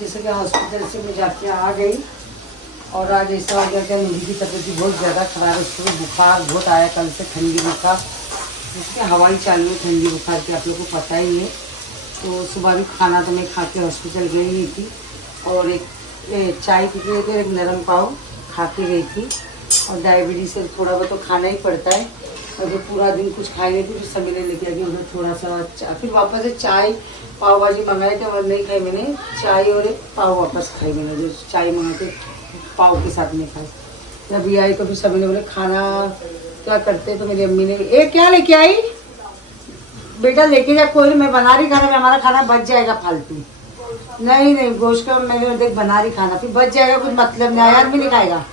जैसे कि हॉस्पिटल से मैं जाके आ गई और आज ऐसा हो गया कि मेरी की तबीयत बहुत ज़्यादा ख़राब है। उसको बुखार बहुत आया कल से, ठंडी बुखार, जिसमें हवाई चालू है ठंडी बुखार की, आप लोगों को पता ही है। तो सुबह भी खाना तो मैं खा के हॉस्पिटल गई नहीं थी और एक चाय पी के एक नरम पाव खा के गई थी। और डायबिटीज़ से थोड़ा बहुत तो खाना ही पड़ता है, और जो पूरा दिन कुछ खाई नहीं थी, फिर सवेरे लेके आ गई उधर थोड़ा सा फिर वापस से चाय पाव भाजी मंगाए थे और नहीं खाई मैंने, चाय और एक पाव वापस खाई मैंने, जो चाय मंगाते पाव के साथ में खाई। जब ये आई तो फिर सभी ने बोले खाना क्या करते, तो मेरी अम्मी ने क्या लेके आई, बेटा लेके जा, कोई मैं बना रही खाना में, हमारा खाना बच जाएगा फालतू। नहीं गोश्त का मैंने देख बना रही खाना, फिर बच जाएगा, कुछ मतलब नहीं, आयान भी नहीं खाएगा,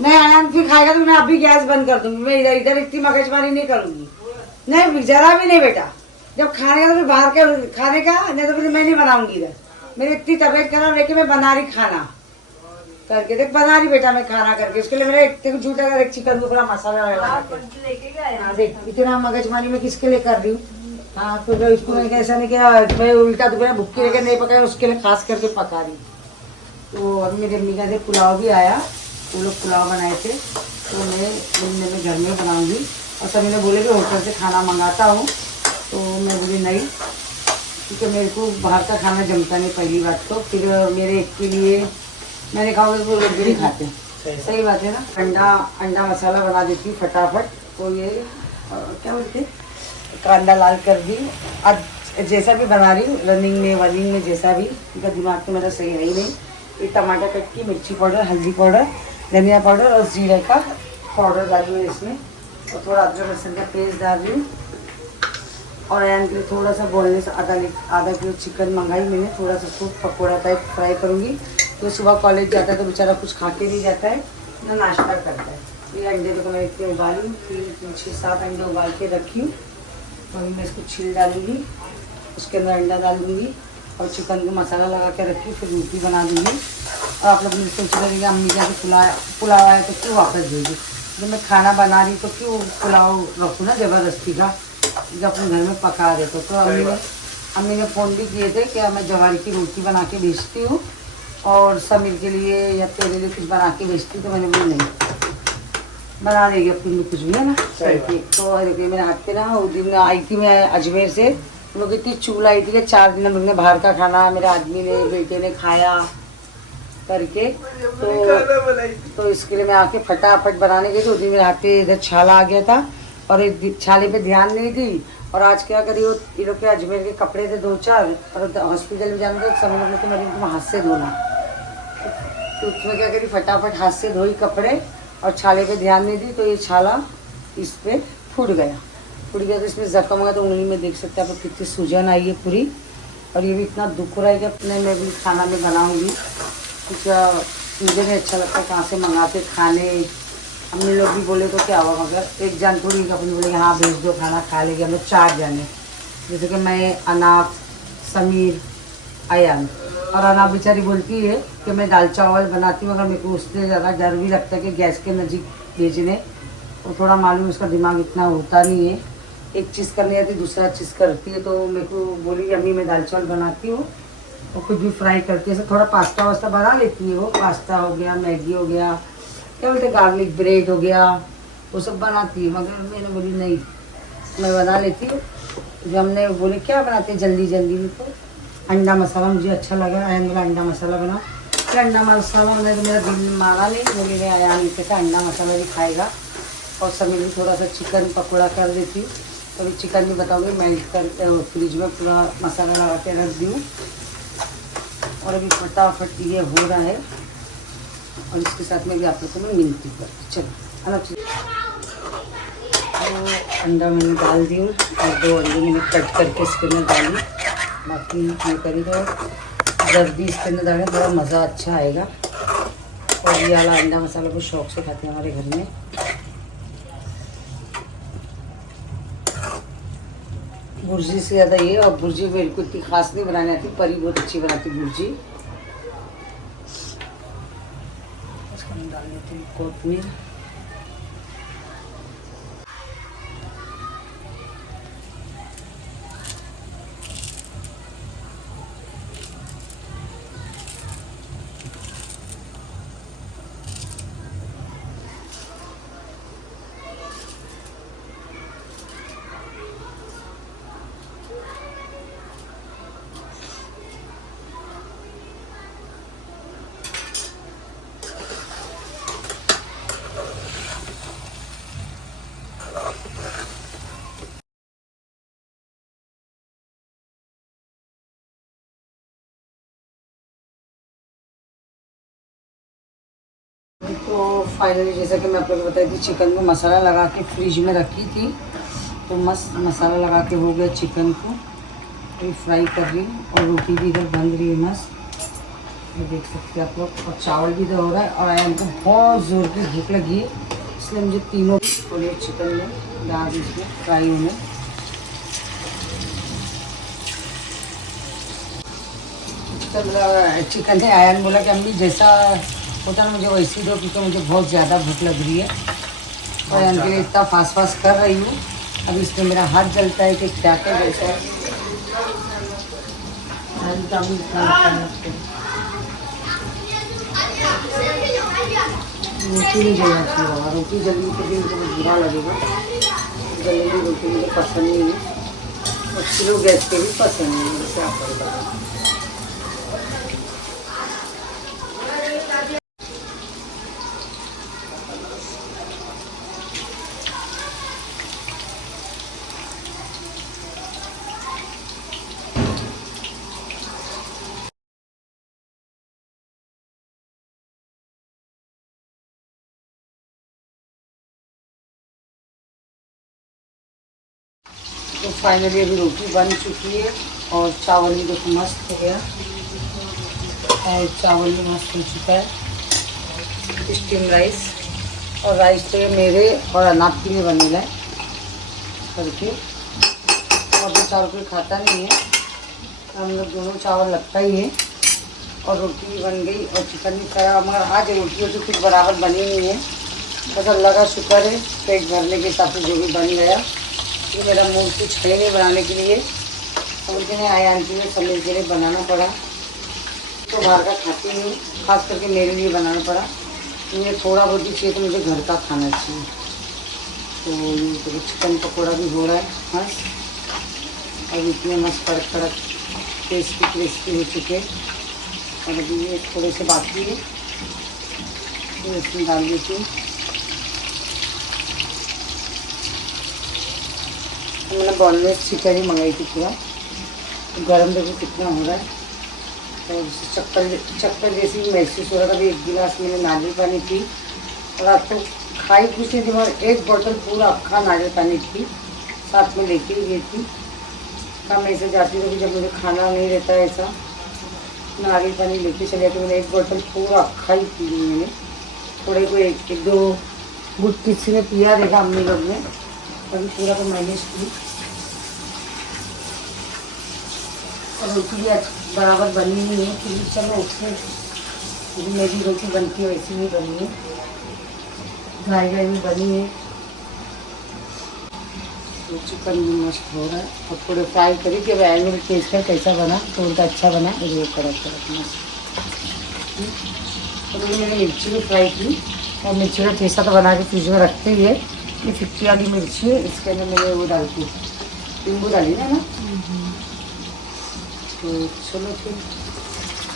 नहीं आयान फिर खाएगा तो मैं अभी गैस बंद कर दूंगी, मैं इधर इधर इतनी मगजमारी नहीं करूंगी, नहीं जरा भी नहीं बेटा, जब खाने का तो फिर बाहर के खाने का, नहीं तो फिर मैं नहीं बनाऊंगी इधर, मेरी इतनी तबीयत खराब लेके मैं बना रही खाना करके, देख बना रही बेटा मैं खाना करके, उसके लिए मेरा एक झूठा का एक चिकन पूरा मसाला लगा के, देख इतना मगजमारी में किसके लिए कर रही हूँ। हाँ तो इसको मैंने ऐसा नहीं किया, मैं उल्टा तो मेरा भुक्की लेकर नहीं पकाया, उसके लिए खास करके पका रही। तो अभी मेरी अम्मी का से पुलाव भी आया, वो लोग पुलाव बनाए थे, तो मैं घर में बनाऊंगी। और सभी ने बोले कि होटल से खाना मंगाता हूँ, तो मैं बोली नहीं, क्योंकि मेरे को बाहर का खाना जमता नहीं पहली बात तो, फिर मेरे एक के लिए मैंने कहा वो लोग भी नहीं खाते, सही बात है ना। अंडा मसाला बना देती फटाफट, तो ये क्या बोलते कांदा लाल कर दी, आज जैसा भी बना रही हूँ रनिंग में जैसा भी, उनका दिमाग तो मेरा सही है ही नहीं। ये टमाटर कट की, मिर्ची पाउडर, हल्दी पाउडर, धनिया पाउडर और जीरे का पाउडर डाली हूँ इसमें, और थोड़ा अदरक लहसुन का पेस्ट डाल रही हूँ। और आयन के लिए थोड़ा सा बोनलेस आधा किलो चिकन मंगाई मैंने, थोड़ा सा उसको पकौड़ा टाइप फ्राई करूँगी। तो सुबह कॉलेज जाता है तो बेचारा कुछ खा के नहीं जाता है ना, नाश्ता करता है। ये अंडे तो मैं इतने उबाली, 6-7 अंडे उबाल के रखी हूँ, तो अभी मैं इसको छील डालूँगी, उसके अंदर अंडा डाल दूँगी और चिकन को मसाला लगा के रखी, फिर रोटी बना दूँगी। और आप लोग मुझे सोच रहे अम्मी जाके पुलाव आया तो क्यों वापस देगी, जब मैं खाना बना रही तो क्यों पुलाव रखूँ ना ज़बरदस्ती का, जो अपने घर में पका देते। तो अम्मी ने फ़ोन भी किए थे कि मैं जवारी की रोटी बना के भेजती हूँ और समीर के लिए या तेरे लिए कुछ बना के भेजती, तो मैंने बोली नहीं, बना देगी अपने लिए कुछ भी है ना करके। तो मेरे हाथ पे ना उस दिन आई थी मैं अजमेर से, लोग इतनी चूल आई थी कि 4 दिन हमने बाहर का खाना मेरे आदमी ने बेटे ने खाया करके, तो इसके लिए मैं आके फटाफट बनाने गई। तो उस दिन मेरे हाथ पे इधर छाला आ गया था और इस छाले पे ध्यान नहीं दी, और आज क्या करी वो ये लोग के अजमेर के कपड़े थे 2-4, और हॉस्पिटल में जाना था, समझ लो तो मेरे तुम हाथ से धोना, तो उसमें क्या करी फटाफट हाथ से धोई कपड़े और छाले पे ध्यान नहीं दी, तो ये छाला इस पर फूट गया तो इसमें जख्म हुआ। तो उंगली में देख सकते हैं आप कितनी सूजन आई है पूरी, और ये भी इतना दुख हो रहा है कि अपने मैं भी खाना में बनाऊँगी, क्योंकि मुझे नहीं अच्छा लगता कहाँ से मंगाते खाने। हमने लोग भी बोले तो क्या होगा, मगर एक जान थोड़ी अपने बोले हाँ भेज दो खाना खा लेंगे, हम लोग 4 जाने, जैसे कि मैं, अनाप, समीर, अयान। और अनाप बेचारी बोलती है कि मैं दाल चावल बनाती हूँ, अगर मेरे को उससे ज़्यादा डर भी लगता है कि गैस के नज़दीक भेजने, तो थोड़ा मालूम उसका दिमाग इतना होता नहीं है, एक चीज़ करनी आती दूसरा चीज़ करती है। तो मेरे को बोली अम्मी मैं दाल चावल बनाती हूँ और कुछ भी फ्राई करती है, थोड़ा पास्ता वास्ता बना लेती है वो, पास्ता हो गया, मैगी हो गया, क्या बोलते गार्लिक ब्रेड हो गया, वो सब बनाती है। मगर मैंने बोली नहीं, मैं बना लेती हूँ। जब हमने बोले क्या बनाते जल्दी में, तो अंडा मसाला मुझे अच्छा लगा, आयन मेरा अंडा मसाला बना, फिर अंडा मसाला मैंने तो मेरा दिल माना नहीं, बोली मैं आयान नहीं कहता अंडा मसाला भी खाएगा। और सब में थोड़ा सा चिकन पकौड़ा कर देती हूँ, तो अभी चिकन भी बताऊँगी, मेल्ट कर फ्रिज में पूरा मसाला लगा के रख दी हूँ। और अभी फटाफट ये हो रहा है, और इसके साथ में भी आप लोग को मैं मिलती हूँ। चलो अलग चीज़, तो अंडा मैंने डाल दी हूँ और 2 अंडे मैंने कट करके इसके अंदर डाली, बाकी ये करी तो जल्दी इसके अंदर डालें, थोड़ा मज़ा अच्छा आएगा। और ये वाला अंडा मसाला बहुत शौक से खाते हैं हमारे घर में। भुर्जी से ज़्यादा ये, और भुर्जी मेरे को इतनी खास नहीं बनानी आती, परी बहुत अच्छी बनाती भुर्जी। इसको डाल देती हूँ कोतमीर, तो फाइनली जैसा कि मैं आप लोगों को बताई थी, चिकन को मसाला लगा के फ्रिज में रखी थी, तो मस्त मसाला लगा के हो गया चिकन को। अभी फ्राई कर रही हूँ और रोटी भी इधर बन रही है मस्त, ये देख सकते हैं आप लोग। और चावल भी इधर हो रहा है और आया हमको बहुत ज़ोर की भूख लगी है, इसलिए मुझे तीनों थोड़े चिकन में डाल दी इसमें फ्राई होने। चिकन है, आयन बोला कि अम्मी जैसा होता ना मुझे वैसी दो, क्योंकि मुझे बहुत ज़्यादा भूख लग रही है और आयन के लिए इतना फास्ट फास्ट कर रही हूँ। अभी इसमें मेरा हाथ जलता है कि क्या क्या जैसा है। रोटी नहीं जलना चाहिए बाबा, रोटी जल्दी के दिन मुझे बुरा लगेगा। जल्दी रोटी मुझे पसंद नहीं है और स्लो गैस पे भी पसंद नहीं है, जैसे आप बताओ। तो फाइनली अभी रोटी बन चुकी है और चावल भी देखो मस्त हो गया और चावल भी मस्त हो चुका है। स्टीम राइस, और राइस तो ये मेरे और अनाप के लिए बनेगा करके, और तो चावल कोई खाता नहीं है, हम लोग दोनों चावल लगता ही है। और रोटी भी बन गई और चिकन भी खाया, मगर आज रोटी तो कुछ बराबर बनी नहीं है, बस अल्लाह का शुक्र है पेट भरने के हिसाब से जो भी बन गया। ये मेरा मूड कुछ है नहीं बनाने के लिए, उनके लिए आए आंटी में सब के लिए बनाना पड़ा, तो बाहर का खाती नहीं, खास करके मेरे लिए बनाना पड़ा। मुझे थोड़ा बहुत ही चाहिए तो मुझे घर का खाना चाहिए। तो ये चिकन पकौड़ा भी हो रहा है मस्त, और इतने मस्त कड़क कड़क टेस्टी क्रिस्पी हो चुके, और अभी ये थोड़े से बाकी है तो इसमें डाल देती हूँ। मैंने बोनलेस चिकन ही मंगाई थी पूरा, गरम देखो कितना हो रहा है, और चक्कर चक्कर जैसी महसूस हो रहा था। अभी 1 गिलास मैंने नारियल पानी पी, रात को खाई कुछ नहीं थी मगर 1 बोतल पूरा अक्खा नारियल पानी पी, साथ में लेके ही गई थी। काम ऐसे जाती थी जब मुझे खाना नहीं रहता है ऐसा, नारियल पानी लेके चले जाती, मैंने 1 बोतल पूरा अक्खा ही पी ली मैंने। थोड़े को एक दो गुट किसी ने पिया देखा अम्मी लोग ने, अभी पूरा तो मैनेज की। और रोटी भी बराबर बनी नहीं है, फिर चलो उसमें मेरी रोटी बनती है वैसी नहीं बनी है, ड्राई ड्राई भी बनी है। तो चिकन भी मस्त हो रहा है और थोड़े फ्राई करी कि वह मेरे टेस्ट है कैसा बना, तो उनका अच्छा बना, और वो कड़क कड़क मस्त। तो मैंने मिर्ची भी फ्राई की, और मिर्ची का ठेसा तो बना के फ्रिज में रखते ही है। ये 50 वाली मिर्ची है, इसके अंदर मैंने वो डालती नींबू डाली है ना। तो चलो फिर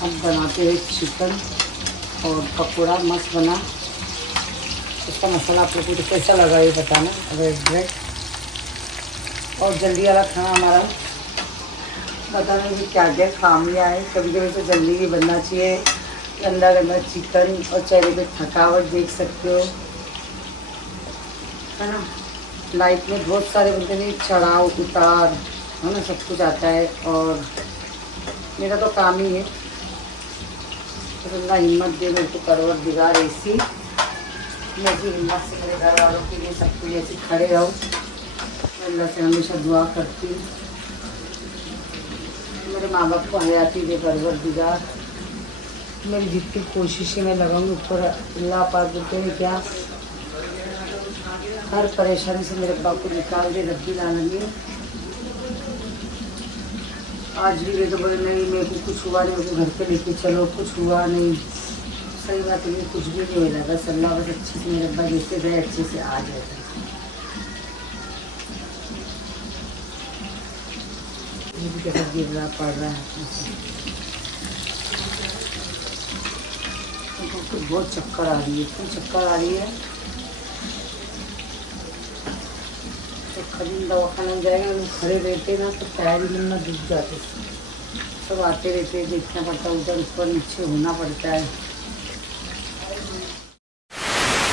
अब बनाते हैं चिकन और पकौड़ा मस्त बना। इसका मसाला आप लोगों को कैसा लगा ये बताना, रेड रेड। और जल्दी वाला खाना हमारा बताने में क्या क्या खामियाँ है, कभी कभी तो जल्दी भी बनना चाहिए। गंदा गंदा चिकन और चेहरे पे थकावट देख सकते हो, है ना। लाइफ में बहुत सारे बोलते नहीं चढ़ाव उतार है ना, सब कुछ आता है, और मेरा तो काम ही है। तो अल्लाह हिम्मत दे मेरे को, परवरदिगार ऐसी मैं भी हिम्मत से मेरे घर वालों के लिए सबके लिए ऐसे खड़े रहो। अल्लाह से हमेशा दुआ करती हूँ मेरे माँ बाप को हयाती दे परवरदिगार। मेरी जितनी कोशिशें मैं लगाऊंगी ऊपर अल्लाह पाक बोलते हैं क्या, हर परेशानी से मेरे बाप को निकाल दे रब्बी आलमीन। आज भी वे तो बोले नहीं मेरे को कुछ हुआ नहीं, मुझे घर पे लेके चलो, कुछ हुआ नहीं। सही बात है, कुछ भी नहीं मिला, बस अल्लाह बस अच्छे से मेरे अब्बा देखते गए, अच्छे से आ गए। कैसा गिर रहा पड़ रहा है, तो बहुत चक्कर आ रही है, इतनी चक्कर आ रही है। तो कभी दवाखाना जाएगा, खड़े रहते ना तो पैर ही ना दुख जाते, सब आते रहते, देखना पड़ता है, उधर ऊपर नीचे होना पड़ता है।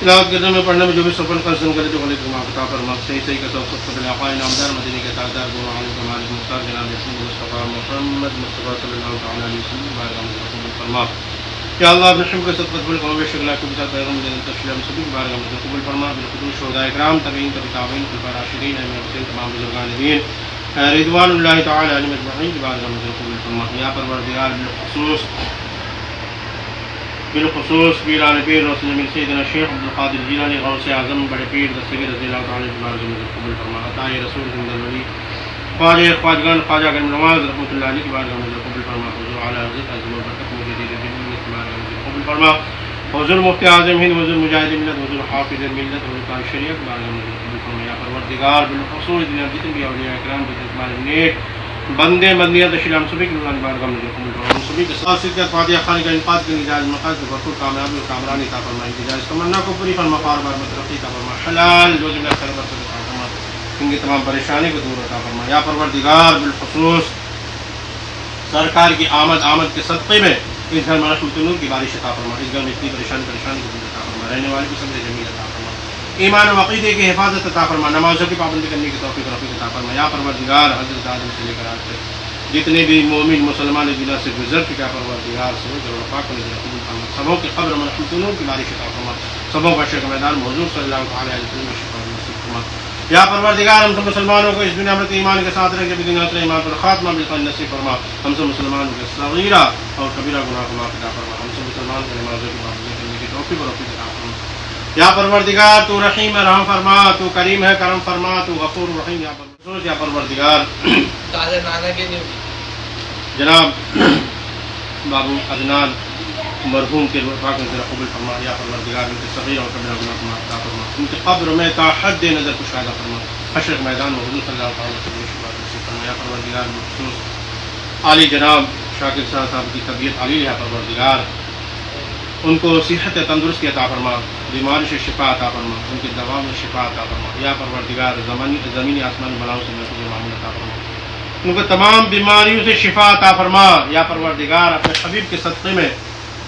तिलावत करने में पढ़ने में जो भी सफल का सुन करे जो गलत गुनाह बता फरमा सही सही का सब फजल आका नामदार मदीने के ताजदार गुरु आलम कमाल मुख्तार जनाब मुस्तफा मुहम्मद मुस्तफा सल्लल्लाहु अलैहि वसल्लम बारगाह में फरमा या अल्लाह अपने शुक्र से तकबल करो बेशक लाख के साथ पैगंबर जन तस्लीम सभी बारगाह में कबूल फरमा बिलखुदूस शोहदाए किराम तबीन तबीताबीन खुलफा राशिदीन अमीर हुसैन तमाम बुजुर्गान दीन रिदवानुल्लाह तआला अलैहिम अजमईन बारगाह में कबूल फरमा या परवरदिगार बिलखुसूस पीरान पीर रसूल मिल सैयदना शेख अब्दुल कादिर जिलानी गौसे आज़म बड़े पीर दस्तगीर रज़ियल्लाहु तआला अन्हु बारगाह में कबूल फरमा अताए रसूल जिंदल वली ख्वाजा ख्वाजगान ख्वाजा गन नवाज रहमतुल्लाह अलैहि बारगाह में कबूल फरमा हुजूर आला हज़रत अज़म बरकत मुजद्दिद दिन बारगाह में कबूल फरमा हुजूर मुफ्ती आज़म हिंद हुजूर मुजाहिद मिल्लत हुजूर हाफिज़ मिल्लत हुजूर कान शरीयत बारगाह में कबूल फरमा या परवरदिगार बिलखुसूस दुनिया जितने भी औलिया किराम जितने नेक बंदे बंदियां तशरीम सभी के बारगाह में कबूल फरमा सभी के साथ सिद्दत फातिहा खान का इनफाद के निजाज मकासद भरपूर कामयाबी और कामरानी का फरमाई निजाज तमन्ना को पूरी फरमा बार बार में तरक्की का फरमा हलाल रोज़ में खैर बरकत का फरमा इनकी तमाम परेशानी को दूर का फरमा या परवरदिगार बिलखुसूस सरकार की आमद के सदक़े में इस घर में रहमतुन की बारिश अता फरमा इस घर में इतनी परेशानी को दूर अता फरमा रहने वाले को समझ जमील अता फरमा ईमान और अक़ीदे की हिफाजत अता फरमा नमाज़ों की पाबंदी करने की तौफ़ीक़ रफ़ीक़ अता फरमा या परवरदिगार हज़रत आदम से लेकर आज तक जितने भी मोमिन मुसलमान दुनिया से गुजर चुका परवरदिगार से पाक ने कबूल फरमा सबों की क़ब्र में रहमतुन की बारिश अता फरमा सबों का शेख मैदान हुज़ूर सल्लल्लाहु अलैहि वसल्लम में शिफा नसीब फरमा या परवरदिगार हम सब मुसलमानों को इस दुनिया में ईमान के साथ रह के दुनिया से ईमान पर खात्मा बिल्कुल नसीब फरमा हम सब मुसलमानों के सगीरा और कबीरा गुनाह को माफ़ अता फरमा हम सब मुसलमानों को नमाज़ों की पाबंदी करने की तौफ़ीक़ और रफ़ीक़ अता फरमा या परवरदिगार तू रहीम है रहम फरमा तू करीम है करम फरमा तू गफूर रहीम या परवरदिगार जनाब बाबू अदनान मरहूम के पाक में कबूल फरमा या परवरदिगार उनके सगीर और कबीरा गुनाह को माफ़ अता फरमा उनके क़ब्र में ता हद नज़र कुशादा फरमा हश्र मैदान में हुज़ूर सल्लल्लाहु अलैहि वसल्लम शिफा नसीब फरमा या परवरदिगार बिलखुसूस आली जनाब शाकिर साहब की तबीयत आली है परवरदिगार उनको सेहत तंदुरुस्ती अता फरमा बीमारी से शिफा अता फरमा उनकी दवा में शिफा अता फरमा या परवरदिगार ज़मीनी आसमानी बलाओं से महफूज़ मामून अता फरमा उनको तमाम बीमारियों से शिफा अता फरमा या परवरदिगार अपने हबीब के सदक़े में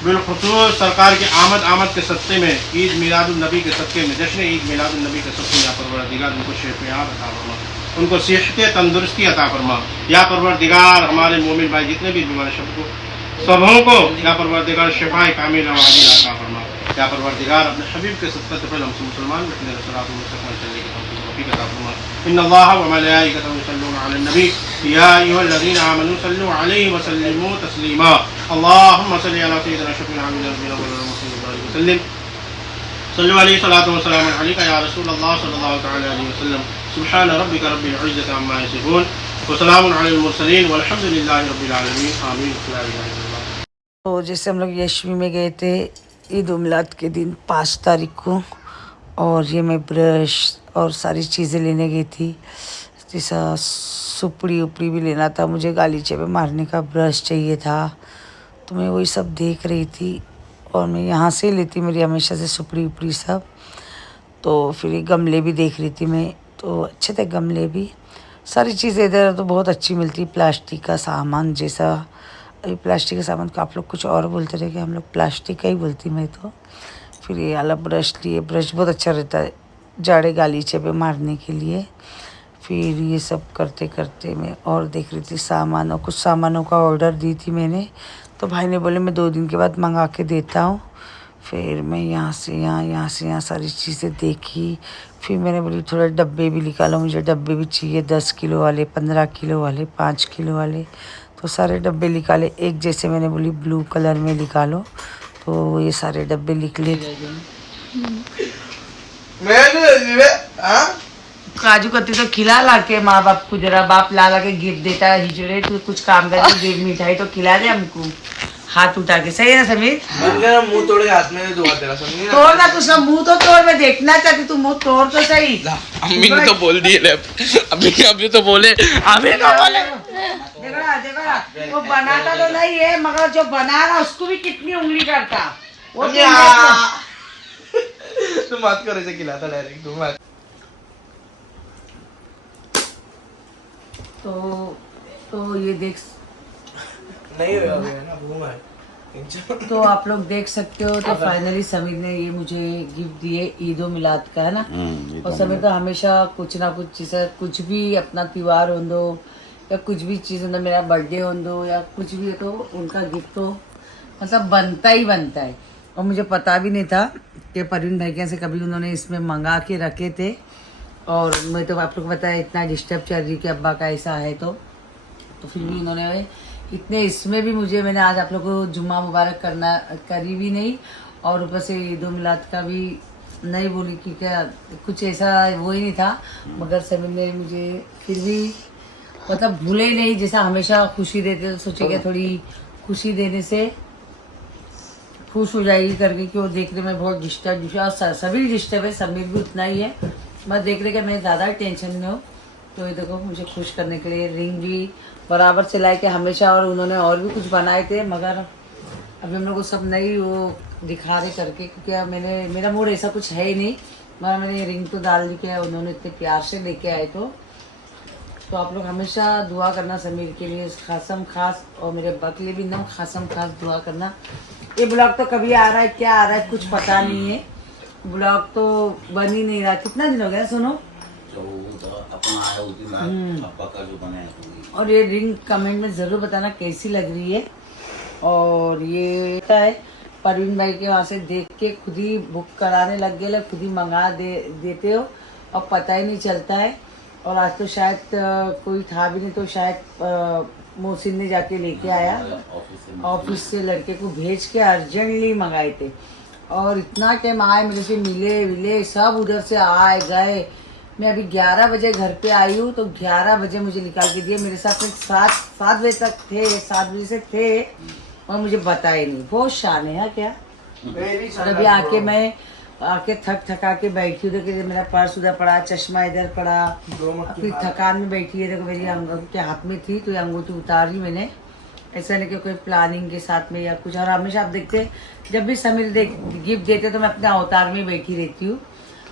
बिलखुसूस सरकार के आमद के सदक़े में ईद मिलादुन्नबी के सदक़े में जश्न ईद मिलादुन्नबी के सदक़े में या परवरदिगार उनको शेफ़ियाब अता फरमा उनको सेहत तंदुरुस्ती अता फरमा या परवरदिगार हमारे मोमिन भाई जितने भी बीमार सबों को या परवरदिगार शिफाए कामिल अता फरमा या परवरदिगार अपने हबीब के सदक़े से पहले हम मुसलमान अपने सिरात मुस्तक़ीम चलने की तौफ़ीक़ अता फरमा इन्नल्लाह व मलाइकतहु युसल्लूना अलन नबी या अय्युहल्लज़ीना आमनू सल्लू अलैहि व सल्लिमू तस्लीमा अल्लाहुम्मा सल्लि अला सय्यिदिना शफ़ीइना नबीना मुहम्मद वसल्लम सल्लु अलैहि सलातु व सलाम अलैका या रसूलल्लाह सल्लल्लाहु तआला अलैहि वसल्लम सुब्हान रब्बिका रब्बिल इज़्ज़ति अम्मा यसिफून व सलामुन अलल मुरसलीन वल्हम्दुलिल्लाहि रब्बिल आलमीन आमीन। तो जैसे हम लोग यशवी में गए थे ईद उल मिलाद के दिन 5 तारीख को और ये मैं ब्रश और सारी चीज़ें लेने गई थी जैसा सुपड़ी उपड़ी भी लेना था मुझे गालीचे पे मारने का ब्रश चाहिए था तो मैं वही सब देख रही थी और मैं यहाँ से लेती मेरी हमेशा से सुपड़ी उपड़ी सब तो फिर ये गमले भी देख रही थी मैं तो अच्छे थे गमले भी सारी चीज़ें इधर तो बहुत अच्छी मिलती प्लास्टिक का सामान जैसा अभी प्लास्टिक के सामान को आप लोग कुछ और बोलते रहे कि हम लोग प्लास्टिक का ही बोलती मैं तो फिर ये वाला ब्रश लिए ब्रश बहुत अच्छा रहता है जाड़े गालीचे पे मारने के लिए फिर ये सब करते करते मैं और देख रही थी सामान और कुछ सामानों का ऑर्डर दी थी मैंने तो भाई ने बोले मैं 2 दिन के बाद मंगा के देता हूँ फिर मैं यहाँ से यहाँ सारी चीज़ें देखी फिर मैंने बोली थोड़ा डब्बे भी निकालो मुझे डब्बे भी चाहिए 10 किलो वाले 15 किलो वाले 5 किलो वाले तो सारे डब्बे निकाले एक जैसे मैंने बोली ब्लू कलर में निकालो तो ये सारे डब्बे लिख ले हाँ काजू कतली तो खिला ला के माँ बाप को, जरा बाप ला ला के गिफ्ट देता है, हिजड़े तू कुछ काम करके गिफ्ट मिठाई तो खिला दे हमको, हाथ उठा के। सही है ना समीर? बन गया मुंह तोड़ के हाथ में दूंगा तेरा, समझी ना? तोड़ ना, तू उसका मुंह तो तोड़, मैं देखना चाहती, तू मुंह तोड़ तो सही। अम्मी ने तो बोल दिए रे, अभी तो बोले, अभी तो बोले। देखो ना, देखो ना, वो बनाता तो नहीं है, मगर जो बना रहा उसको भी कितनी उंगली करता वो तो तू मत कर, ऐसे खिलाता डायरेक्ट, तू मत। तो ये देख, नहीं होगा ना, घूम है। तो आप लोग देख सकते हो। तो फाइनली समीर ने ये मुझे गिफ्ट दिए ईद उल मिलाद का, है ना। और समीर तो हमेशा कुछ ना कुछ चीज़, कुछ भी अपना त्योहार हो दो या कुछ भी चीज़ हो, मेरा बर्थडे हो दो या कुछ भी, तो उनका गिफ्ट तो मतलब बनता ही बनता है। और मुझे पता भी नहीं था कि परवीन भाई के यहाँ से कभी उन्होंने इसमें मंगा के रखे थे। और मैं तो आप लोग को बताया इतना डिस्टर्ब चल रही कि अब्बा का ऐसा है, तो फिर भी उन्होंने इतने, इसमें भी मुझे, मैंने आज आप लोग को जुम्मा मुबारक करी भी नहीं, और ऊपर से ईद उल मिलाद का भी नहीं बोली, क्योंकि कुछ ऐसा वो ही नहीं था। मगर समीर ने मुझे फिर भी मतलब भूले ही नहीं, जैसा हमेशा खुशी देते, तो सोचे कि थोड़ी खुशी देने से खुश हो जाएगी करके, कि वो देखने में बहुत डिस्टर्ब, और सभी डिस्टर्ब है, समीर भी उतना ही है। मैं देख रहे कि मैं ज़्यादा टेंशन में हूँ। तो ये देखो, मुझे खुश करने के लिए रिंग भी बराबर से लाए के हमेशा, और उन्होंने और भी कुछ बनाए थे, मगर अभी हम लोग को सब नहीं वो दिखा रहे करके, क्योंकि मेरा मूड ऐसा कुछ है ही नहीं। मगर मैंने रिंग तो डाल दी के उन्होंने इतने प्यार से लेके आए। तो आप लोग हमेशा दुआ करना समीर के लिए खासम खास, और मेरे अब्बा के लिए भी एकदम खासम खास दुआ करना। ये ब्लॉग तो कभी आ रहा है, क्या आ रहा है कुछ पता नहीं है, ब्लॉग तो बन ही नहीं रहा। कितना दिन हो गया सुनो? और ये रिंग कमेंट में ज़रूर बताना कैसी लग रही है। और ये है परवीन भाई के वहाँ से देख के खुद ही बुक कराने लग गए, खुद ही मंगा देते हो और पता ही नहीं चलता है। और आज तो शायद कोई था भी नहीं, तो शायद मोहसिन ने जाके लेके आया, ऑफिस से लड़के को भेज के अर्जेंटली मंगाए थे। और इतना टाइम आए, मेरे से मिले सब उधर से आए गए। मैं अभी 11 बजे घर पे आई हूँ, तो 11 बजे मुझे निकाल के दिए। मेरे साथ में 7 बजे तक थे, 7 बजे से थे, और मुझे बताए नहीं। बहुत शान है क्या। और अभी आके थका के बैठी हूँ, देखिए मेरा पर्स उधर पड़ा, चश्मा इधर पड़ा, फिर थकान में बैठी है। देखो मेरी अंगूठी के हाथ में थी, तो ये अंगूठी उतारी मैंने, ऐसा नहीं कि कोई प्लानिंग के साथ में या कुछ। और हमेशा आप देखते, जब भी समीर गिफ्ट देते तो मैं अपने अवतार में बैठी रहती हूँ।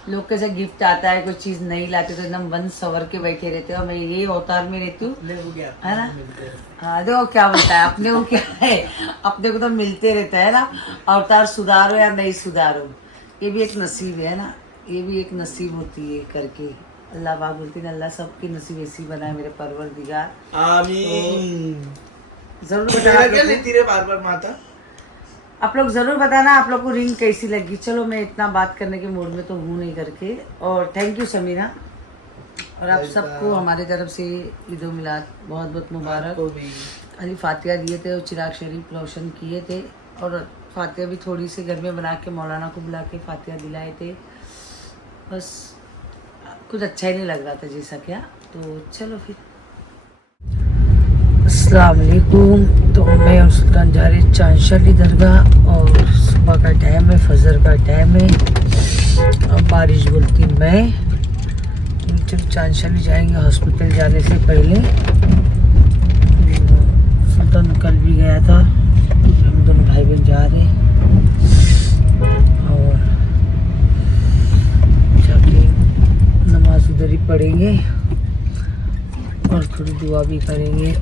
लोग कैसे गिफ्ट आता है, कोई चीज़ नहीं लाते तो एकदम बंद सवर के बैठे रहते हो, मैं यही अवतार में रहती हूँ, है ना। हाँ देखो क्या बोलता है, अपने को क्या है, अपने को तो मिलते रहता है ना। अवतार सुधारो या नहीं सुधारो, ये भी एक नसीब है ना, ये भी एक नसीब होती है करके। अल्लाह पाक बोलती है, अल्लाह सबकी नसीब ऐसी बनाए मेरे परवरदिगार, आमीन। जरूर बताना माता, आप लोग जरूर बताना आप लोग को रिंग कैसी लगी। चलो मैं इतना बात करने के मूड में तो हूँ नहीं करके। और थैंक यू समीरा, और आप सबको हमारे तरफ से ईद उल मिलाद बहुत बहुत मुबारक। अली फातिहा दिए थे और चिराग शरीफ रोशन किए थे, और फातिहा भी थोड़ी सी घर में बना के मौलाना को बुला के फातिहा दिलाए थे। बस कुछ अच्छा ही नहीं लग रहा था जैसा क्या। तो चलो फिर, अस्सलाम वालेकुम। तो मैं और सुल्तान जा रहे चांशली दरगाह, और सुबह का टाइम है, फजर का टाइम है। अब बारिश बोलती मैं, जब चांशली जाएंगे हॉस्पिटल जाने से पहले। सुल्तान कल भी गया था, हम दोनों भाई बहन जा रहे हैं, और जाके नमाज उधर ही पढ़ेंगे और थोड़ी दुआ भी करेंगे।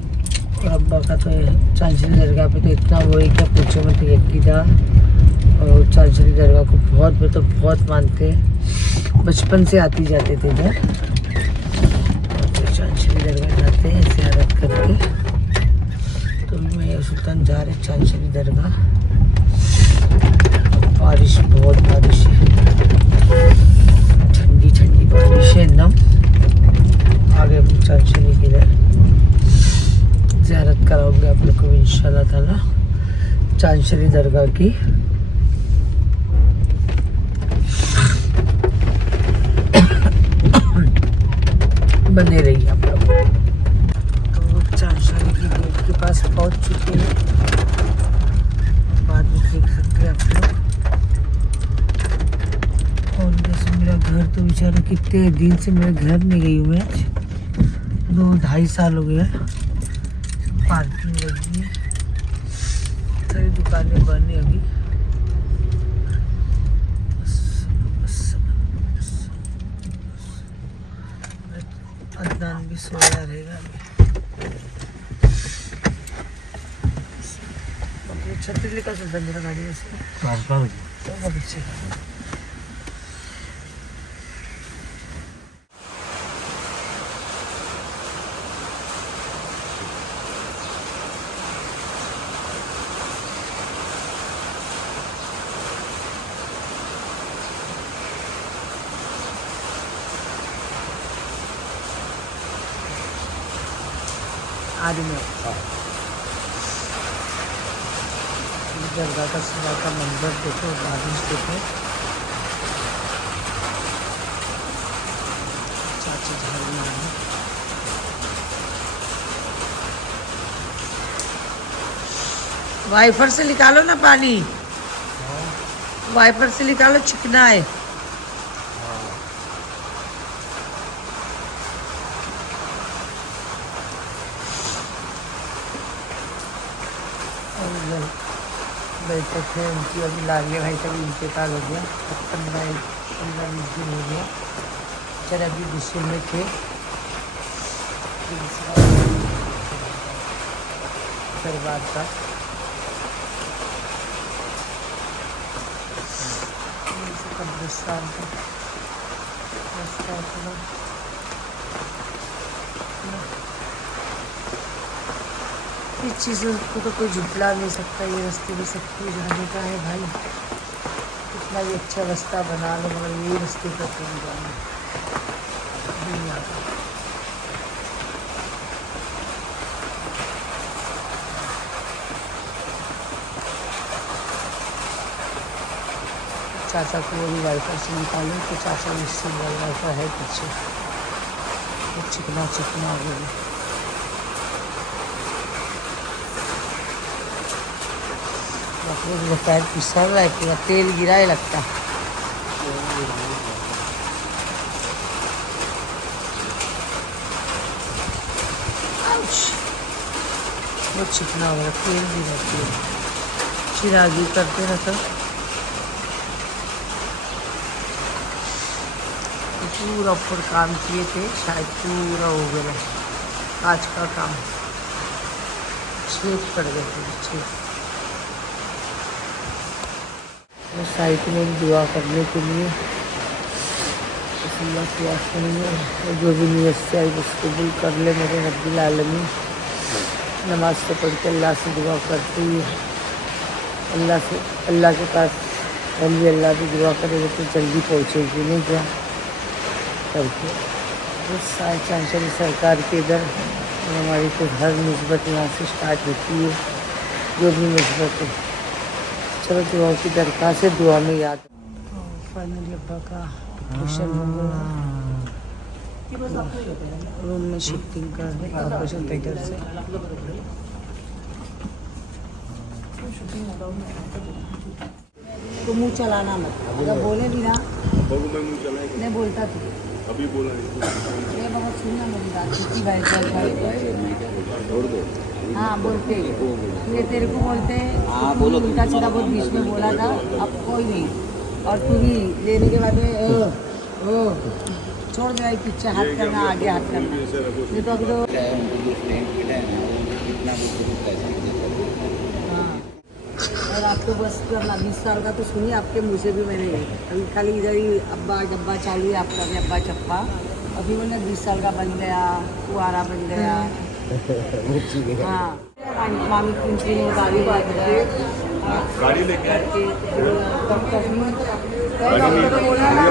और अब्बा का तो चांशली दरगाह पे तो इतना वो है क्या पूछो, मैं तो यकी था। और चांशली दरगाह को बहुत मानते हैं, बचपन से आती जाते थे इधर। तो चांशली दरगाह जाते हैं ज़ियारत करके। तो मैं सुल्तान जा रहे चांशली दरगाह। बारिश, बहुत बारिश है, ठंडी बारिश है एकदम। आगे चांशली की इधर ज़ियारत कराओगे आप लोग को इंशाल्लाह ताला चांशली दरगाह की। बने रहिए आप लोग। तो चांशनी की गेट के पास पहुंच चुके हैं। बाद में देख सकते हैं आप लोग। और जैसे मेरा घर तो बेचारा कितने दिन से मेरे घर नहीं गई हूँ मैं। 2-2.5 साल हो गया। पार्किंग लगी है, सारी दुकानें बंद है अभी। अदनान भी सोया रहेगा अभी। छतरी लेकर चलता मेरा गाड़ी में से बहुत अच्छे। आदमी दरगाह का सुबह का मंदिर देखो, बारिश देखो, चाची झाड़ियाँ हैं। वाइपर से निकालो ना पानी, वाइपर से निकालो, चिकना है। बैठे थे उनकी, अभी लागे भाई तभी इंतकाल हो गया। 15-20 दिन हो गया। चल अभी गुस्से में थे। फिर बात का कब्रिस्तान का रास्ता थोड़ा इस चीज़ों को तो कोई झुटला नहीं सकता। ये रास्ते में सब कुछ जाने का है भाई। कितना भी अच्छा रास्ता बना लो मगर ये रास्ते पर कहीं जाना दुनिया का। चाचा को वो भी वाइपर से निकालें तो चाचा निश्चित वाइपर है पीछे, वो चिकना चिकना हो गया। पैर फिसल रहा है, पूरा तेल गिरा है लगता। बहुत चिकना हो रहा है, तेल भी रहती है। चिरागी करते ना तो पूरा ऊपर काम किए थे, शायद पूरा हो गया। कांच का काम, छेद पड़ गए थे, छेद। साइड में दुआ करने के लिए अल्लाह की आशा में जो भी नियत से आई उसको कबूल कर ले मेरे रब्बिल आलमीन। नमाज से पढ़ के अल्लाह से दुआ करती है, अल्लाह के पास अली अल्लाह भी दुआ करेगा तो जल्दी पहुँचेगी, नहीं क्या करके। उस चांशनी सरकार के इधर हमारी तो हर निस्बत यहाँ से स्टार्ट होती है, जो भी निस्बत है। चलो दुआ की दरख्वास्त है, दुआ में याद। तो फाइनली अब्बा का ऑपरेशन हो गया, रूम में शिफ्टिंग कर रहे ऑपरेशन थिएटर से। तो मुँह चलाना मत, अगर बोले भी ना नहीं बोलता तू अभी बोला नहीं बाबा, सुनना मेरी बात। किसी भाई हाँ बोलते ये तेरे को बोलते उल्टा सीधा बहुत बीच में बोला था, अब कोई नहीं। और तू भी लेने के बाद में छोड़ दे भाई, पीछे हाथ करना, आगे हाथ करना। ये तो अभी तो हाँ। और आपको बस करना 20 साल का तो सुनिए, आपके मुँह से भी मैंने अभी खाली इधर ही अब्बा डब्बा चालू है आपका भी, अब्बा चप्पा। अभी मैंने 20 साल का बन गया, कुआरा बन गया। हाँ मामी पूछी गाड़ी गाड़ी लेके डॉक्टर बोला ना,